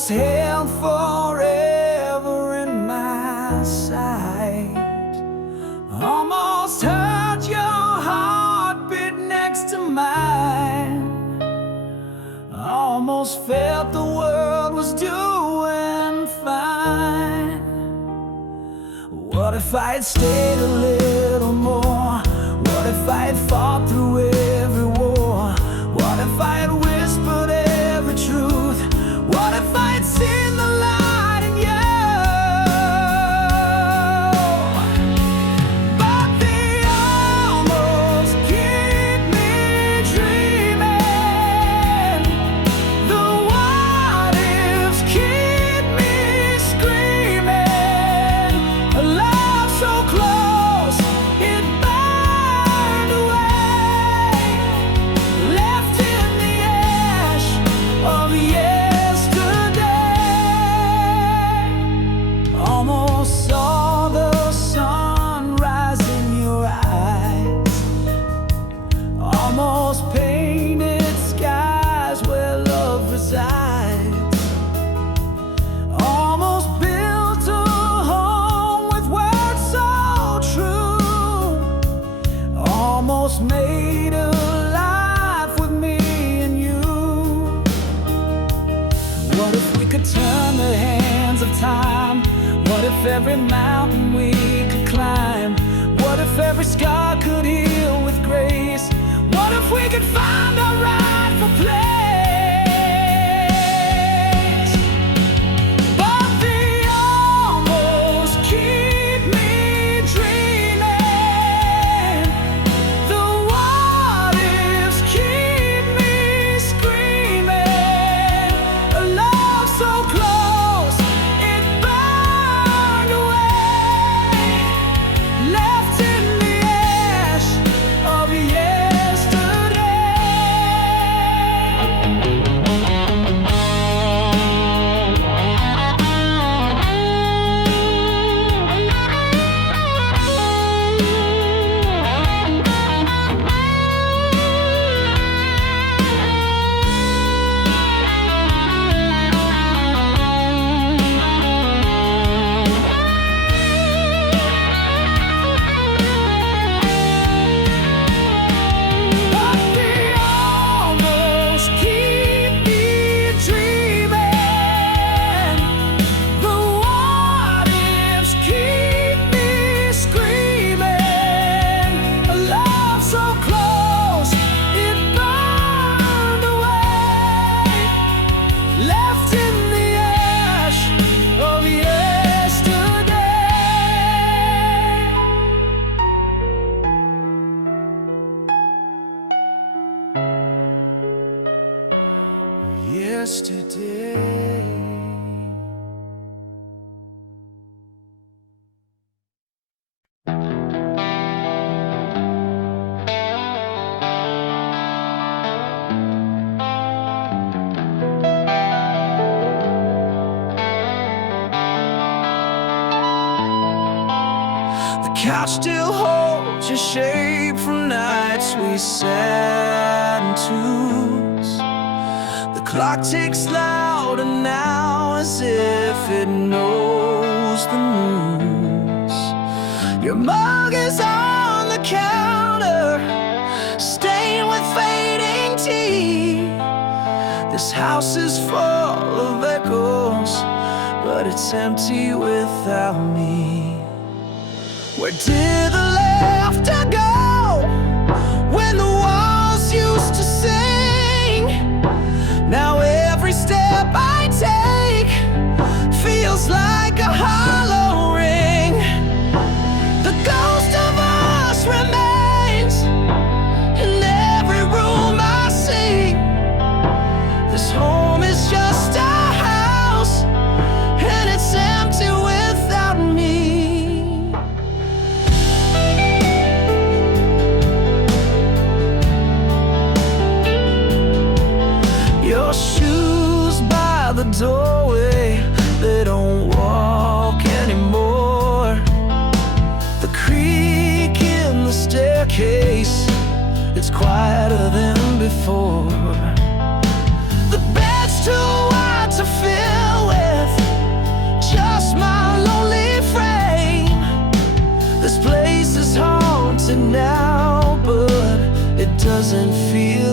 almost held forever in my sight. Almost heard your heartbeat next to mine. Almost felt the world was doing fine. What if I had stayed a little more? What if I had fought through every war? What if I had whispered every truth? What if I had seen the light in you? But they almost keep me dreaming. The what ifs keep me screaming. A love so close, it burned away, left in the ash of yesterday. Almost saw the sunrise in your eyes. Almost painted skies where love resides. Almost built a home with words so true. Almost made a life with me and you. What if we could turn the hands of time? What if every mountain we could climb? What if every scar could heal with grace? What if we could find our rightful place? But they almost keep me dreaming. The what ifs keep me screaming. A love so close, it burned away, left in the ash of yesterday. But they almost keep me dreaming. The what ifs keep me screaming. A love so close, it burned away, left in the ash of yesterday. Yesterday. The couch still holds your shape from nights we sat in twos. The clock ticks louder now as if it knows the news. Your mug is on the counter, stained with fading tea. This house is full of echoes, but it's empty without me. Where did the laughter go when the walls used to sing? Now every step I take feels like a hollow ring. The ghost of us remains in every room I see. This home is just a house, and it's empty without me. Your shoes by the doorway, they don't walk anymore. The creak in the staircase, it's quieter than before. The bed's too wide to fill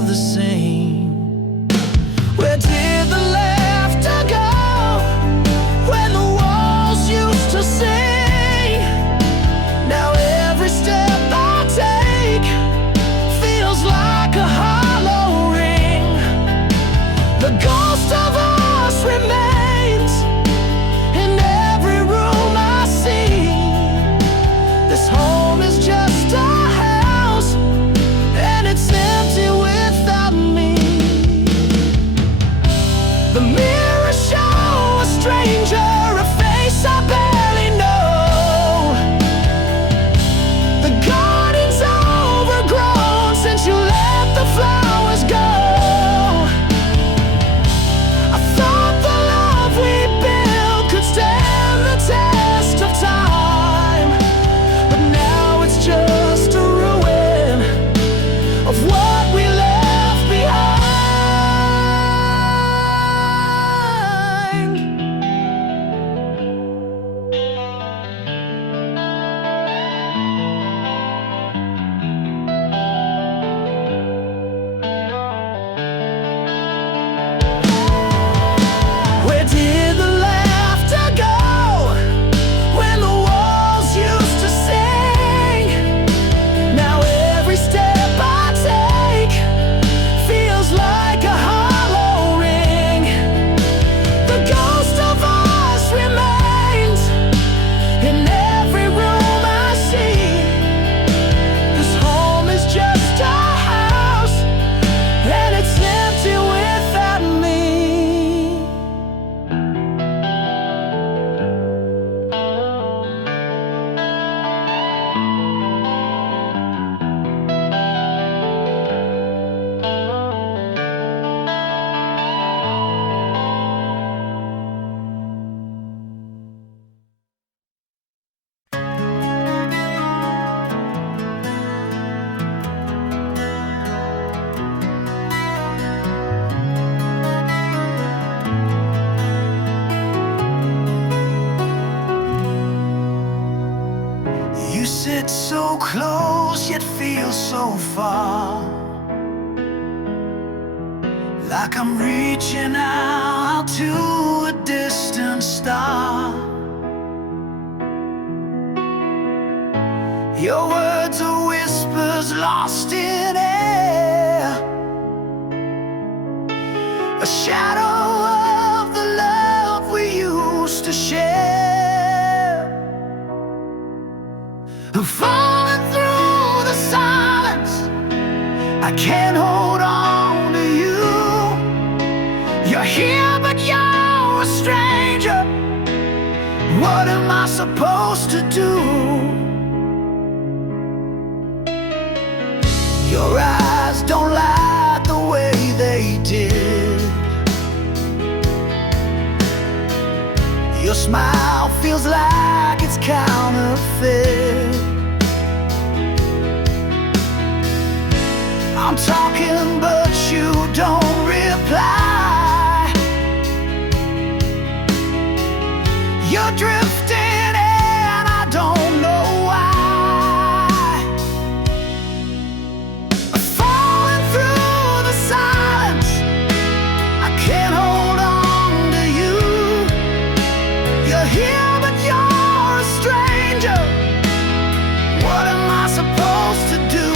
the same. Where did the laughter go when the walls used to sing? Now every step I take feels like a hollow ring. The ghost of us remains in every room I see. This home is just a house, and it's empty without me. The mirrors show a stranger, a face I barely know. The garden's overgrown since you let the flowers go. I thought the love we built could stand the test of time, but now it's just a ruin of what we left behind. Where did the laughter go when the walls used to sing? Now every step I take feels like a hollow ring. The ghost of us remains in every room I see. This home is just a house, and it's empty without me. You sit so close yet feel so far, like I'm reaching out to a distant star. Your words are whispers lost in air, a shadow of the love we used to share. I'm falling through the silence, I can't hold on to you. You're here but you're a stranger. What am I supposed to do? Your eyes don't lie the way they did. Your smile feels like it's counterfeit. I'm talking but you don't reply. You're drifting and I don't know why. Falling through the silence, I can't hold on to you. You're here but you're a stranger. What am I supposed to do?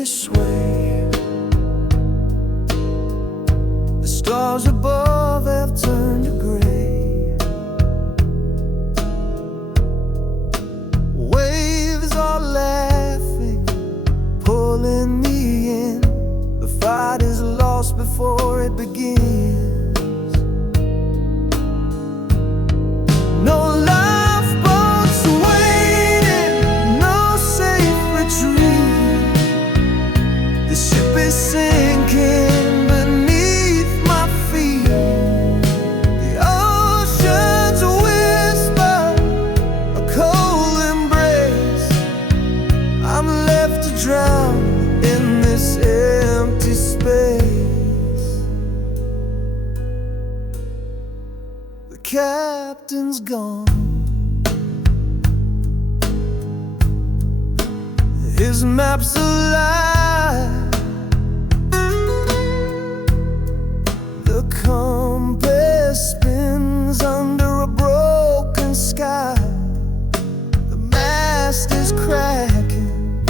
slowly sway. The stars above have turned to gray. Waves are laughing, pulling me in. The fight is lost before it begins. No lifeboats waiting, no safe retreat. The ship is sinking beneath my feet. The ocean's whisper, a cold embrace. I'm left to drown in this empty space. The captain's gone. His map's a lie. The compass spins under a broken sky. The mast is cracking,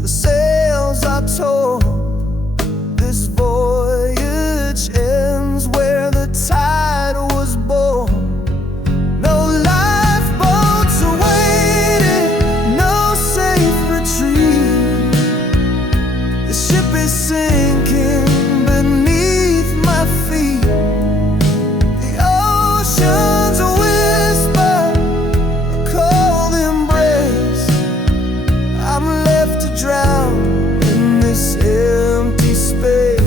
the sails are torn. This voyage ends where the tide was born. No lifeboats are waiting, no safe retreat. The ship is sinking beneath my feet. The ocean's a whisper, a cold embrace. I'm left to drown in this empty space.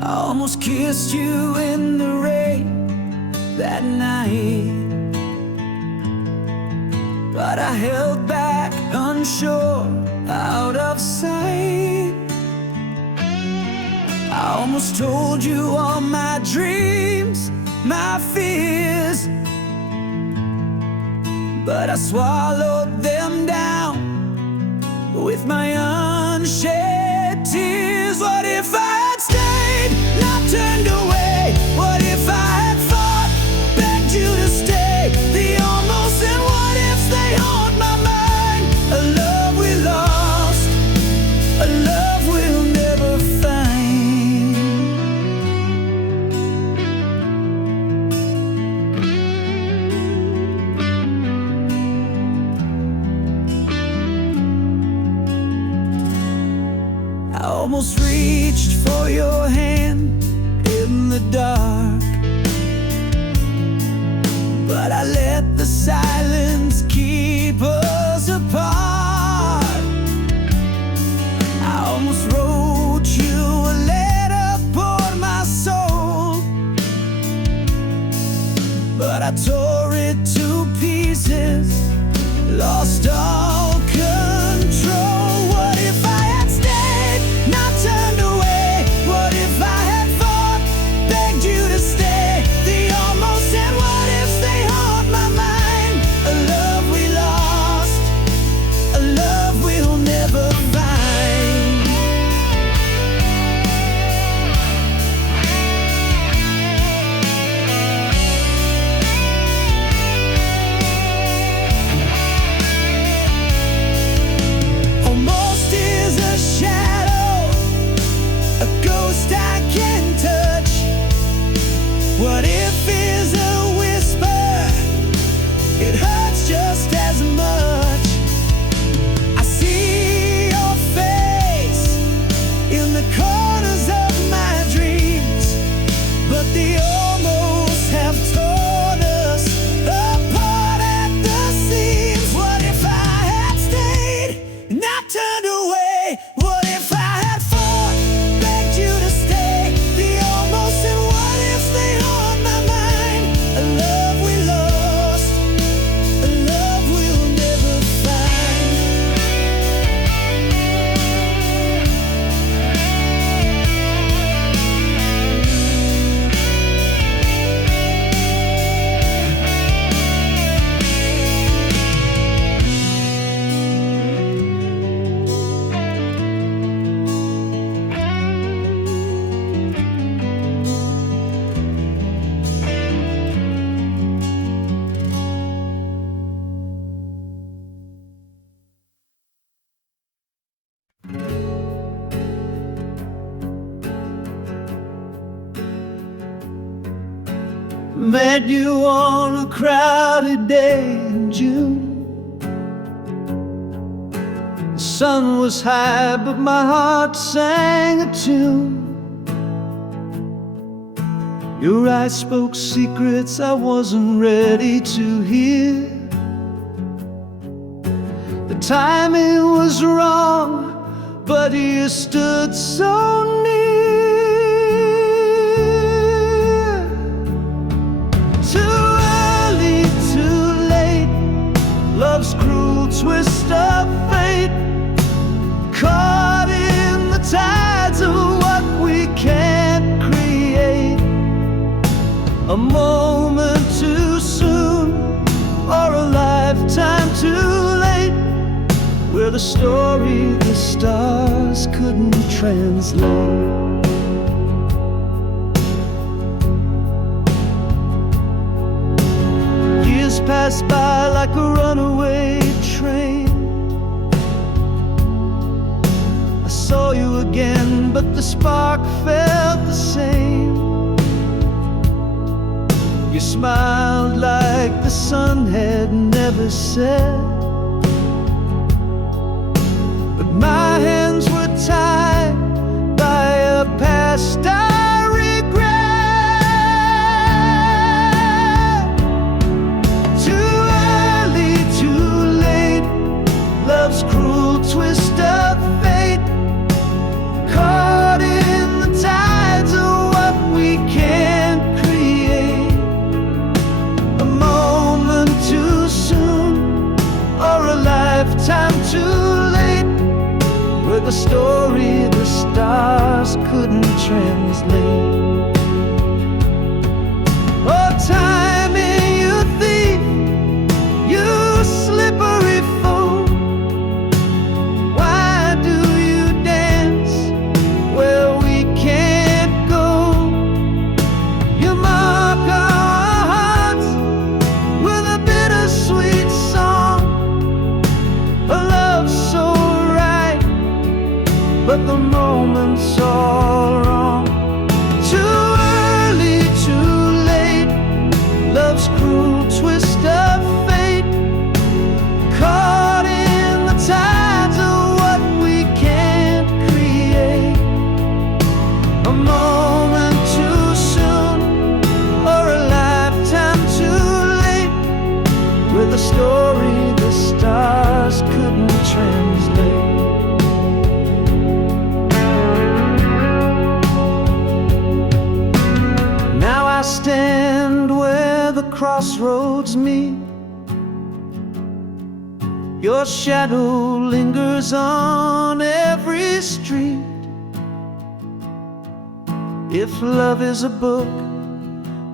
I almost kissed you in the rain that night, but I held back, unsure, out of sight. I almost told you all my dreams, my fears, but I swallowed them down with my unshed tears. What if I had stayed, not turned away? What if I had fought, begged you to stay? The almost and what ifs, they haunt my mind. A love we lost, a love we'll never find. I almost reached for your hand in the dark, but I let the silence keep us apart. I almost wrote you a letter, poured my soul, but I tore it to pieces, lost all control. What if I had stayed, not turned away? What if I had fought, met you on a crowded day in June. The sun was high, but my heart sang a tune. Your eyes spoke secrets I wasn't ready to hear. The timing was wrong, but you stood so near. Too early, too late, love's cruel twist of fate, caught in the tides of what we can't create. A moment too soon, or a lifetime too late, where the story the stars couldn't translate. Years passed by like a runaway train. I saw you again, but the spark felt the same. You smiled like the sun had never set, but my hands were tied by a past I regret. Too early, too late, love's cruel twist of fate, caught in the tides of what we can't create. A moment too soon, or a lifetime too late, where the story the stars couldn't translate. Oh, timing, you thief, you slippery fool. Why do you dance where we can't go? You mark our hearts with a bittersweet song, a love so right, but the moment's all wrong. Too early, too late, love's cruel twist of fate, caught in the tides of what we can't create. A moment too soon, or a lifetime too late, with a story the stars couldn't translate. Now I stand where the crossroads meet. Your shadow lingers on every street. If love is a book,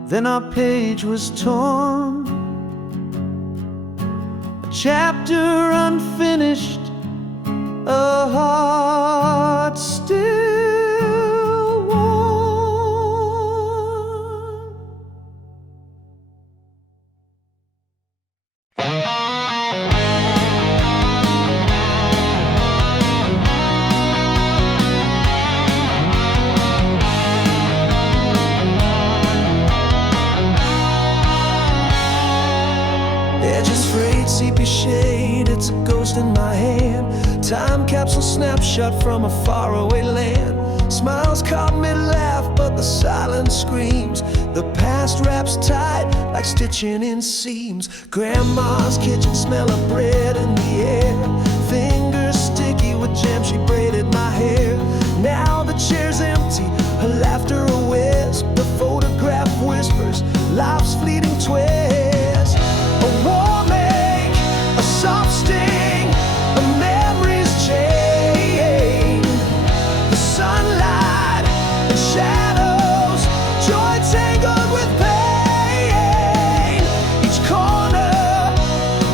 then our page was torn, a chapter unfinished, a heart still warm. Edges frayed, sepia shade, it's a ghost in my hand. Time capsule snapshot from a faraway land. Smiles caught mid-laugh, but the silence screams. The past wraps tight like stitching in seams. Grandma's kitchen, smell of bread in the air. Fingers sticky with jam, she braided my hair. Now the chair's empty, her laughter a wisp. The photograph whispers, life's fleeting twist. A warm ache, a soft sting, a memory's chain. The sunlight and shadows, joy tangled with pain. Each corner,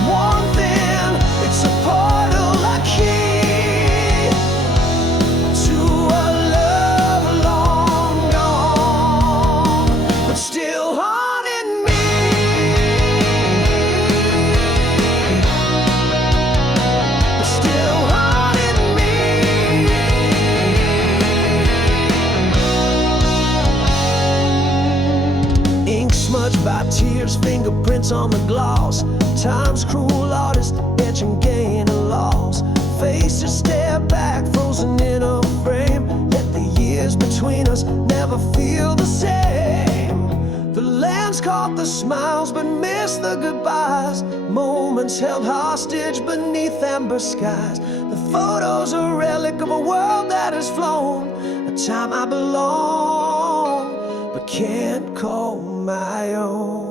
one thing, it's a portal I key to a love long gone. lost. Time's cruel artist, etching gain and loss. Faces stare back, frozen in a frame. Yet the years between us never feel the same. The lands caught the smiles but missed the goodbyes. Moments held hostage beneath amber skies. The photos a relic of a world that has flown. A time I belong but can't call my own.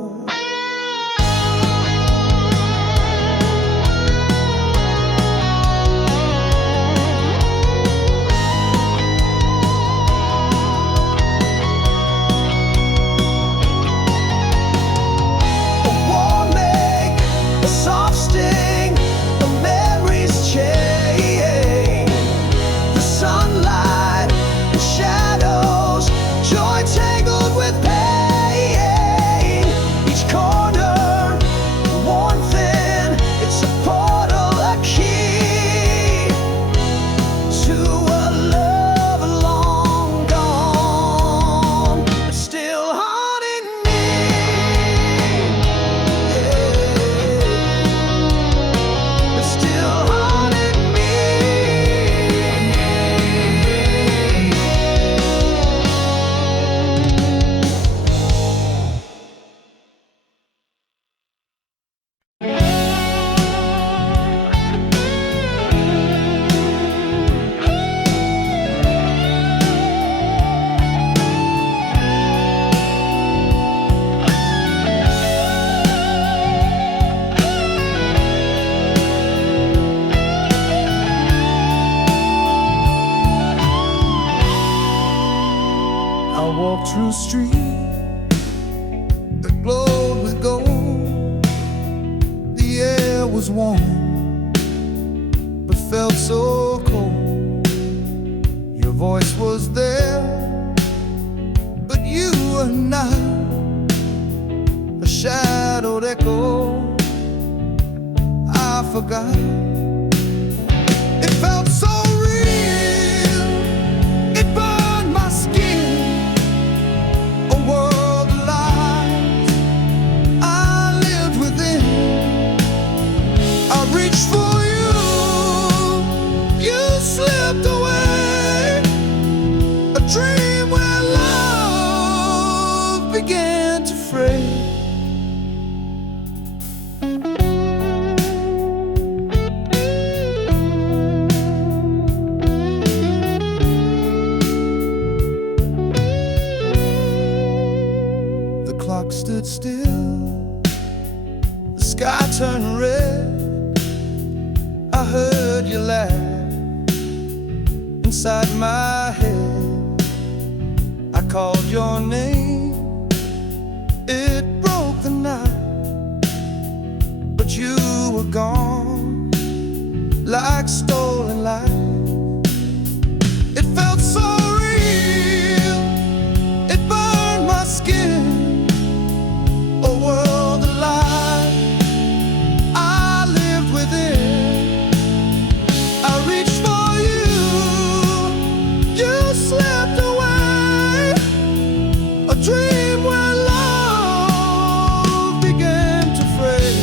Through streets that glowed with gold. The air was warm but felt so cold. Your voice was there, but you were not. A shadowed echo I forgot. It felt so real, it burned my skin. A world of lies I lived within. I reached for you, you slipped away. A dream where love began to fray. Stood still, the sky turned red. I heard you laugh inside my head. I called your name, it broke the night, but you were gone like stolen light. It felt so real, it burned my skin. A world of lies I lived within. I reached for you, you slipped away. A dream where love began to fray.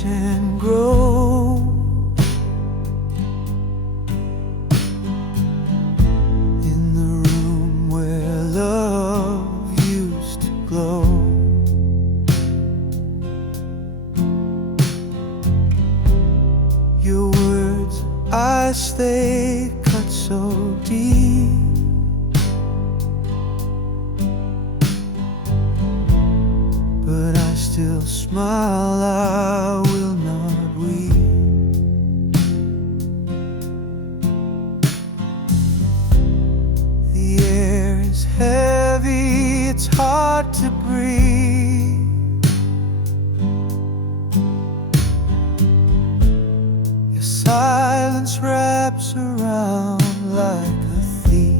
watch and grow. In the room where love used to glow. Your words, eyes, they cut so deep. But I still smile, I will not weep. The air is heavy, it's hard to breathe. Your silence wraps around like a thief.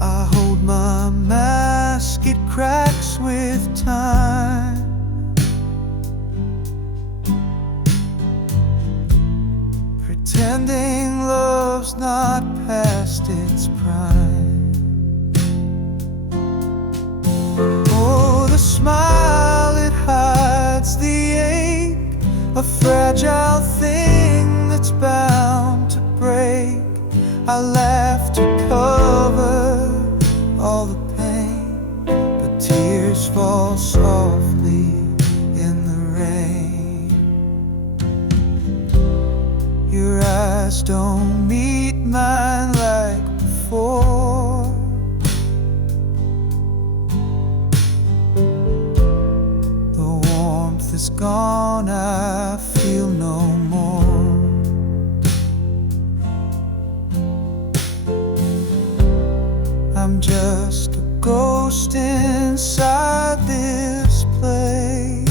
I hold my mask, it cracks with time. Pretending love's not past its prime. Oh, the smile, it hides the ache, a fragile thing that's bound to break. I laugh to cover all the pain, but tears fall softly in the rain. Your eyes don't meet mine like before. The warmth is gone, I feel no more. I'm just a ghost inside this play,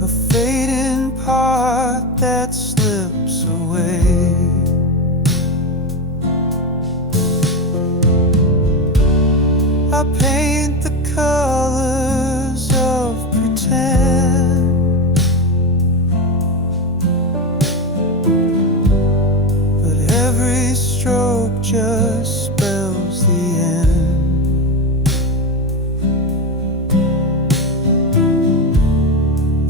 a fading part that slips away. I paint the colors of pretend, but every stroke just spells the end.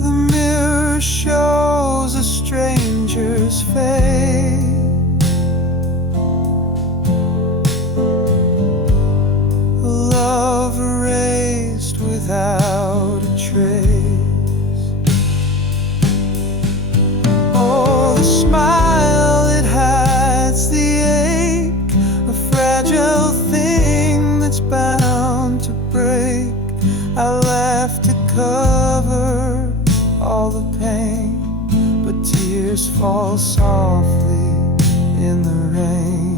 The mirror shows a stranger's face, a love erased without a trace. Oh, the smile, it hides the ache, a fragile thing that's bound to break. I laugh to cover all the pain, but tears fall softly in the rain.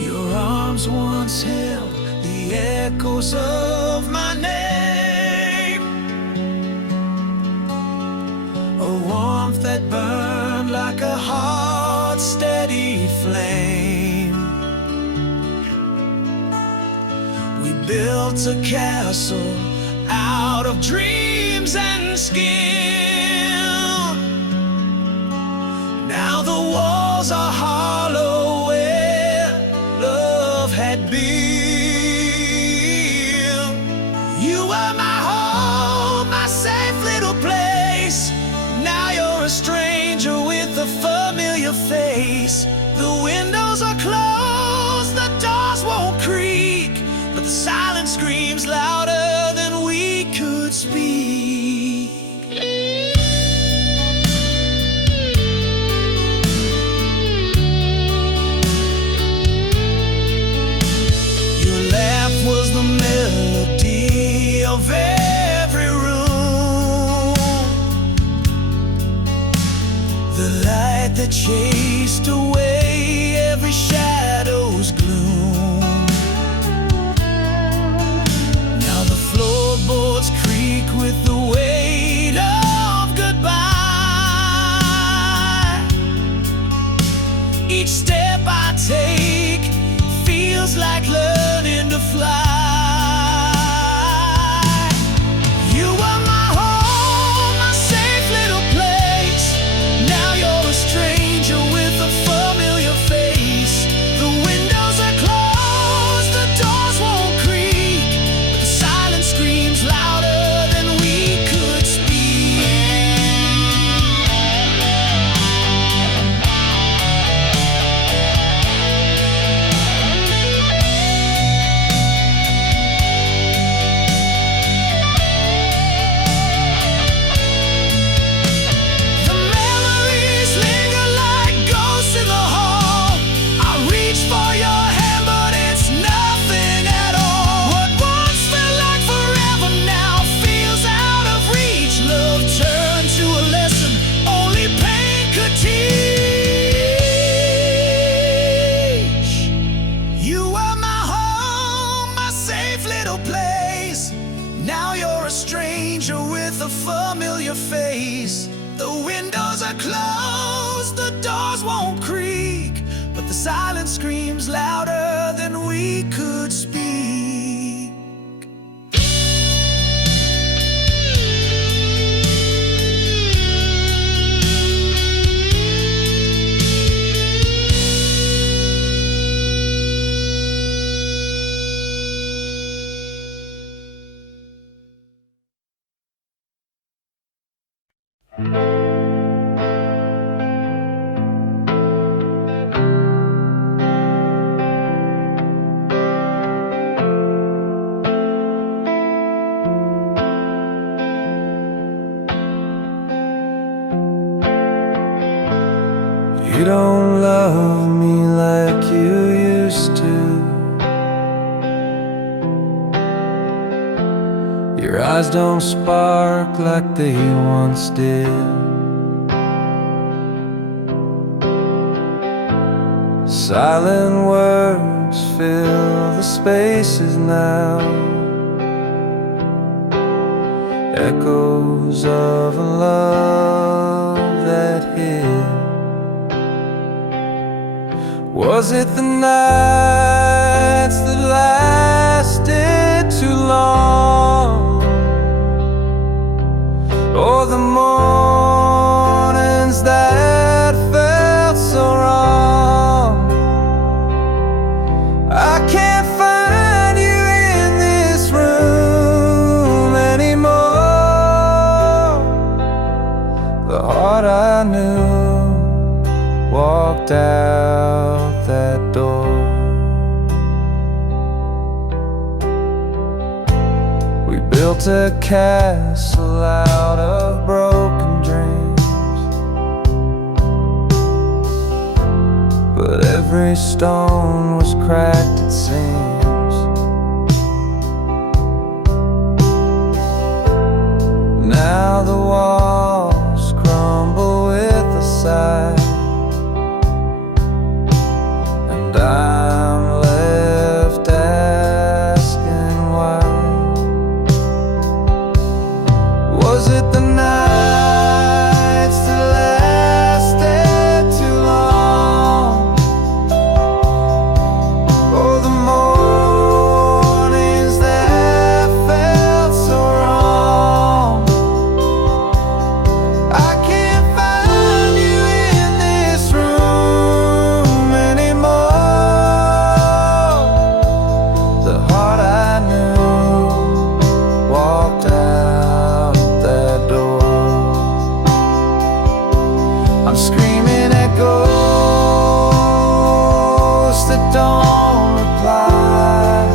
Your arms once held the echoes of my name, a warmth that burned like a hot, steady flame. We built a castle out of dreams and skill. Now the walls are hollow where love had been. You were my home, my safe little place. Now you're a stranger with a familiar face. The windows are closed, the doors won't creak, but the silence screams louder than we could speak. feels like learning to fly. You were my home, my safe little place. Now you're a stranger with a familiar face. The windows are closed, the doors won't creak, but the silence screams louder than we could speak. The memories linger like ghosts in the hall. I reach for your hand, but it's nothing at all. What once felt like forever now feels out of reach. Love turned to a lesson only pain could teach. You were my home, my safe little place. Now you're a stranger with a familiar face. The windows are closed, the doors won't creak, but the silence screams louder than we could speak. You don't love me like you used to. Your eyes don't spark like they once did. Silent words fill the spaces now, echoes of a love that hid. Was it the nights that lasted too long, or the mornings that felt so wrong? I can't find you in this room anymore. The heart I knew walked out that door. We built a castle out of broken dreams, but every stone was cracked, it seems. Now the walls crumble with a sigh, and I'm left asking why. Was it the nights that lasted too long, or the mornings that felt so wrong? I can't find you in this room anymore. The heart I knew walked out that door. I'm screaming at ghosts that don't reply,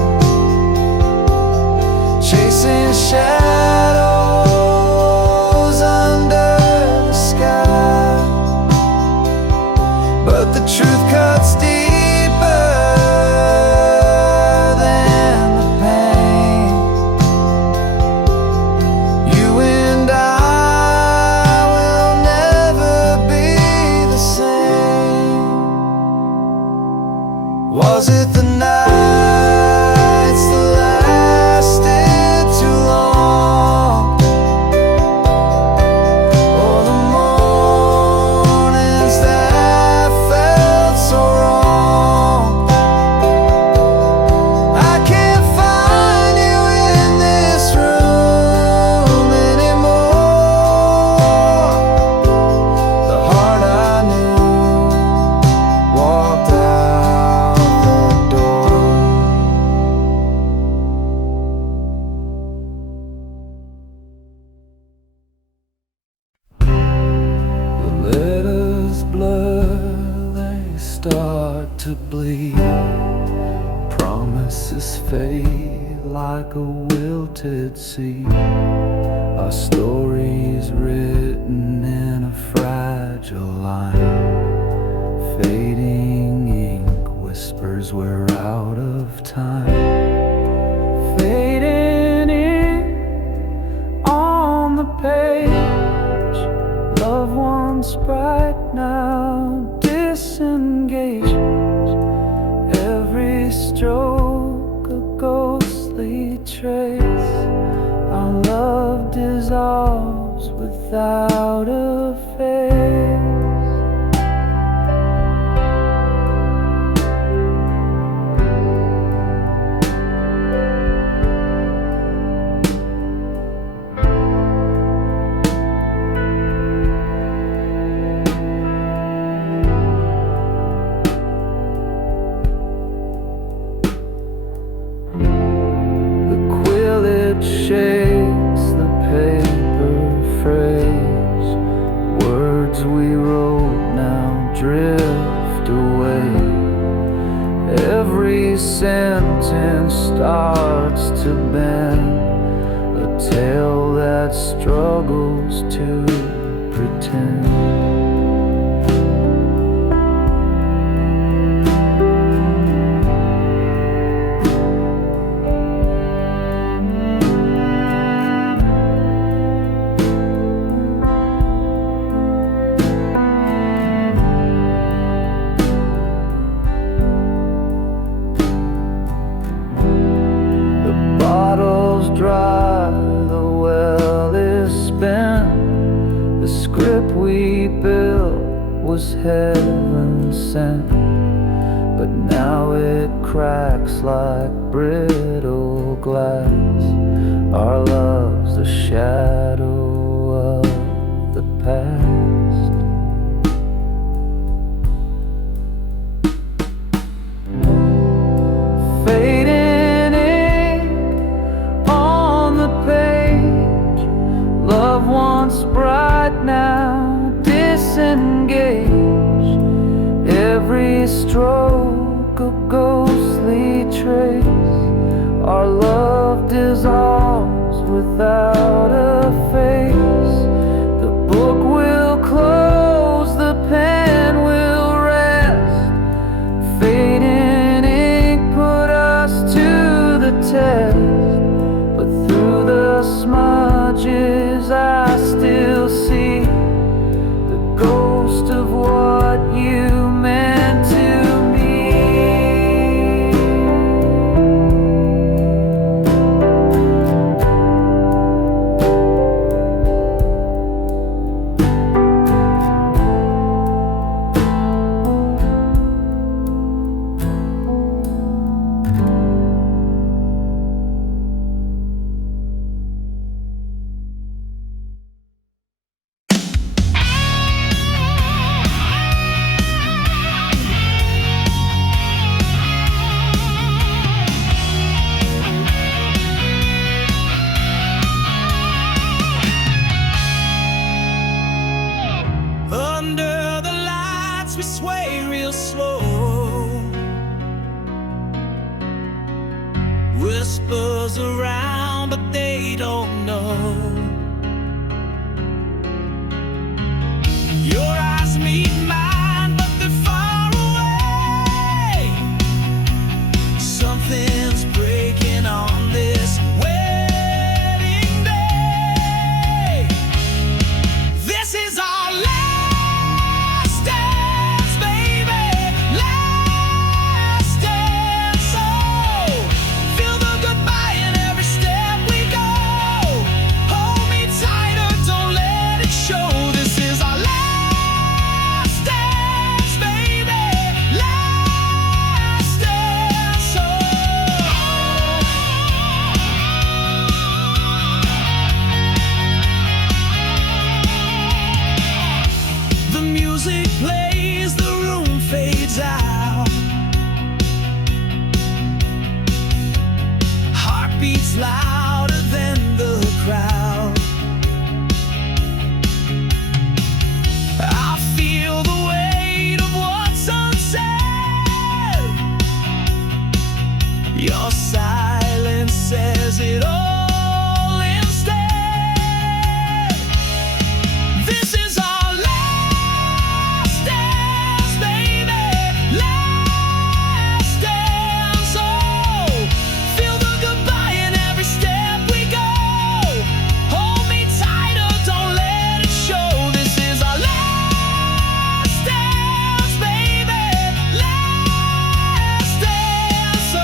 chasing shadows under the sky. But the truth cuts deeper than the pain. You and I will never be the same. Was it the nights that lasted too long, or the mornings that felt so wrong? voices fade like a wilted seed. Our stories written in a fragile line. Fading ink whispers we're out of time. Fading ink on the page. Love once bright, now disengaged. Every stroke a ghostly trace. Our love dissolves without a face. Shakes the paper phrase. Words we wrote now drift away. Every sentence starts to bend, a tale that struggles to pretend. Dry, the well is spent. The script we built was heaven sent, but now it cracks like brittle glass. Our love's a shadow of the past. Fading once bright, now disengaged. Every stroke a ghostly trace. Our love dissolves without a face. The book will close, the pen will rest. Fading ink put us to the test, but through the smudges I still see the ghost of what you meant to me. Whispers around, but they don't know. Your eyes meet mine, but they're far away. Something's breaking on this wedding day. This is our last dance, baby. Last dance. So feel the goodbye in every step we go. Hold me tighter, don't let it show. This is our last dance, baby. Last dance. So the music plays, the room fades out. Heartbeats louder than the crowd. I feel the weight of what's unsaid. Your silence says it all instead. This is our last dance, baby. Last dance. Oh, feel the goodbye in every step we go. Hold me tighter, don't let it show. This is our last dance, baby. Last dance. Oh.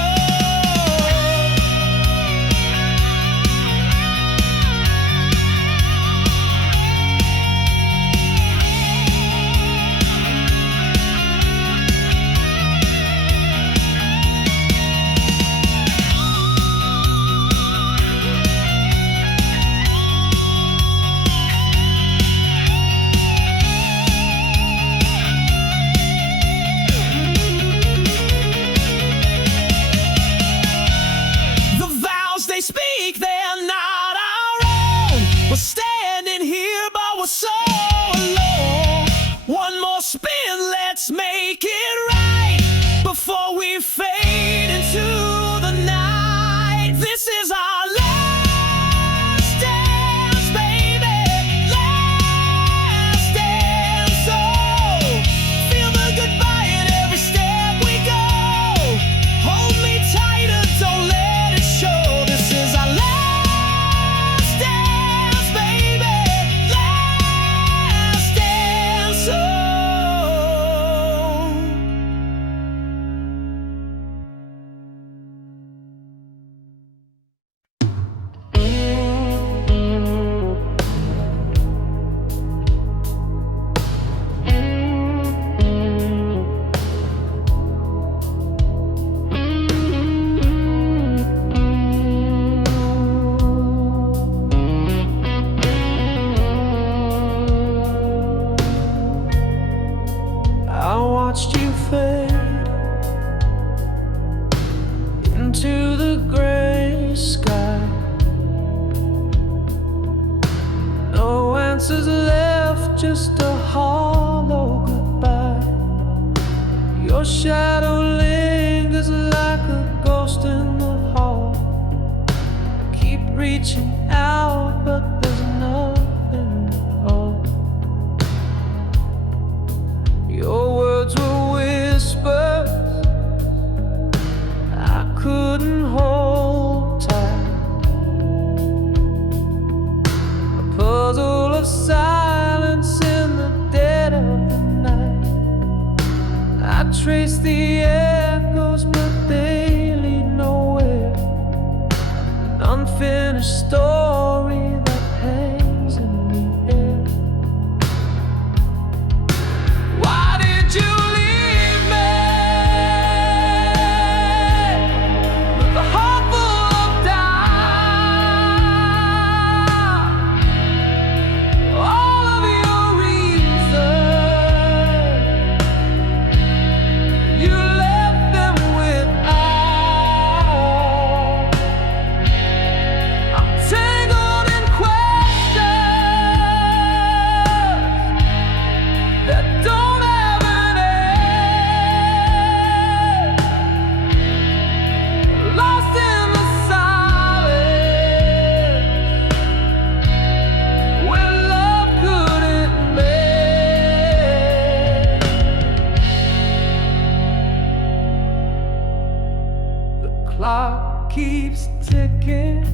The vows they speak, they're not our own. We're standing here, but we're so alone. One more spin, let's make it right before we fade into the night. This is our last dance, baby. Last dance. Oh, feel the goodbye in every step we go. Hold me tighter, don't let it show. This is our last dance, baby. Last dance. Oh. I watched you fade into the gray sky. No answers left, just a hollow goodbye. Your shadow lingers like a ghost in the hall. Keep reaching out, but there's nothing at all. Your words were whispers I couldn't hold tight. A puzzle of silence in the dead of the night. I trace the echoes, but they lead nowhere. An unfinished story that hangs in the air. Why did you leave me with a heart full of doubt? All of your reasons, you left them without. I'm tangled in questions that don't have an end. Lost in the silence where love couldn't mend. The clock keeps ticking,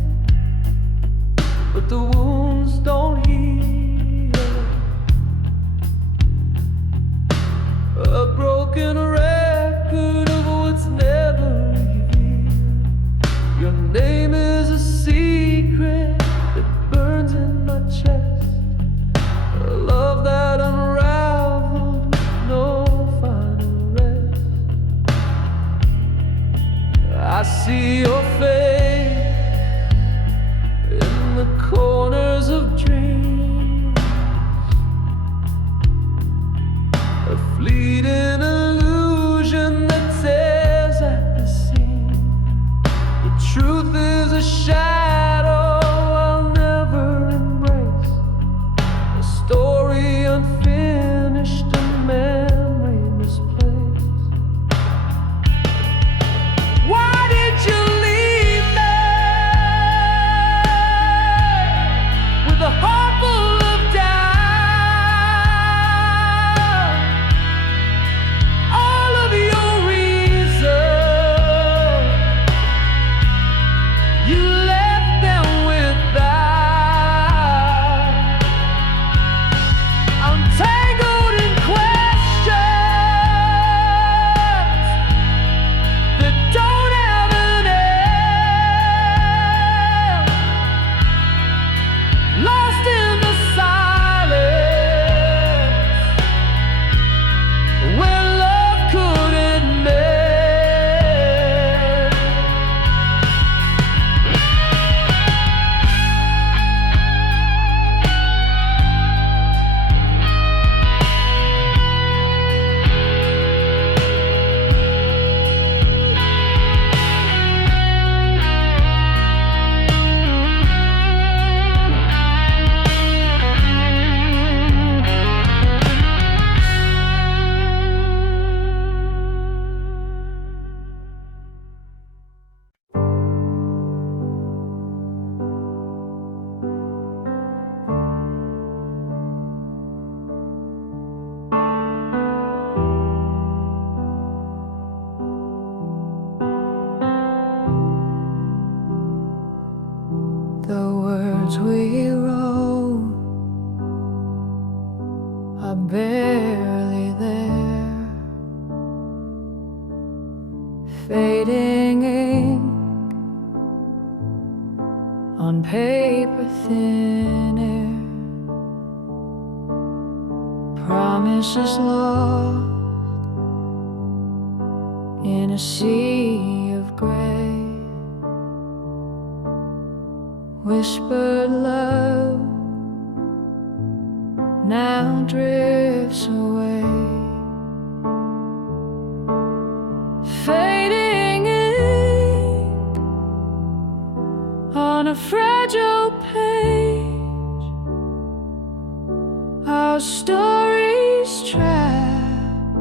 but the wounds don't heal. A broken record of what's never revealed. Your name is a secret that burns in my chest. A love that unraveled with no final rest. I see your face in the corners of dreams. A fleeting illusion that tears at the seam. The truth is a shadow I'll never embrace. A story unfinished, a memory misplaced. Why did you words we wrote are barely there, fading ink on paper thin air, promises lost in a sea of gray, whispered love now drifts away, fading ink on a fragile page, our stories trapped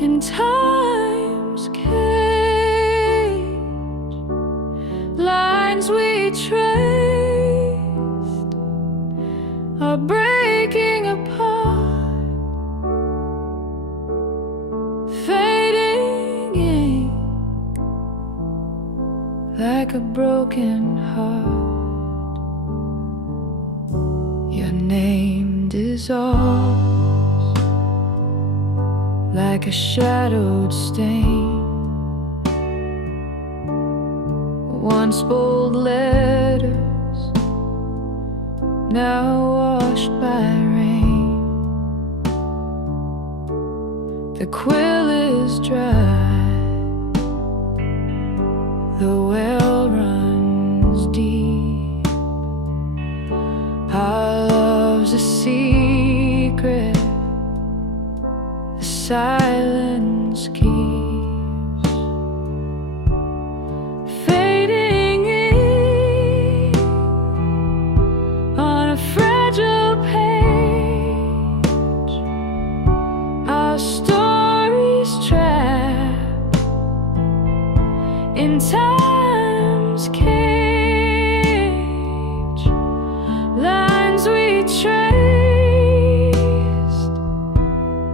in time's cage, lines we traced are breaking apart, fading ink like a broken heart. Your name dissolves like a shadowed stain, once bold letters now washed by rain. The quill is dry, the well runs deep, our love's a secret the silence keeps, fading ink on a fragile page, our stories trapped in time's cage, lines we traced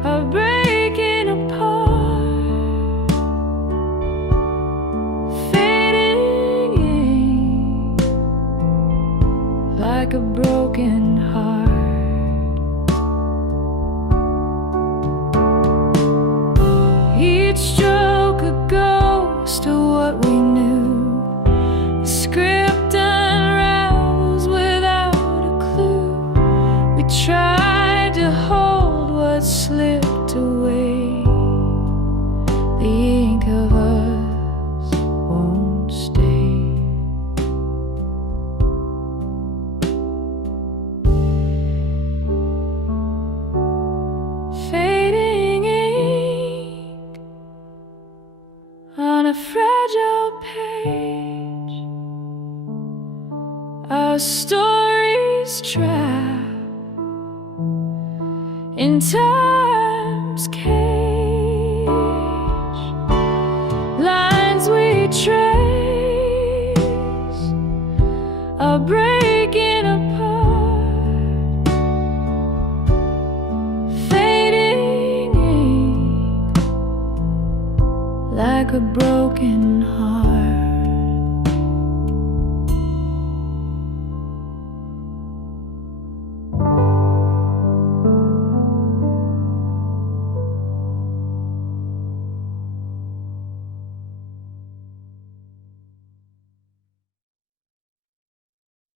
are breaking apart, fading ink like a broken heart. Each stroke a ghost of what we knew, the script unravels without a clue. We tried to hold what slipped away, the ink of us won't stay. Fading ink on a fragile page, our stories trapped in time's cage, lines we trace are breaking apart, fading ink like a broken heart.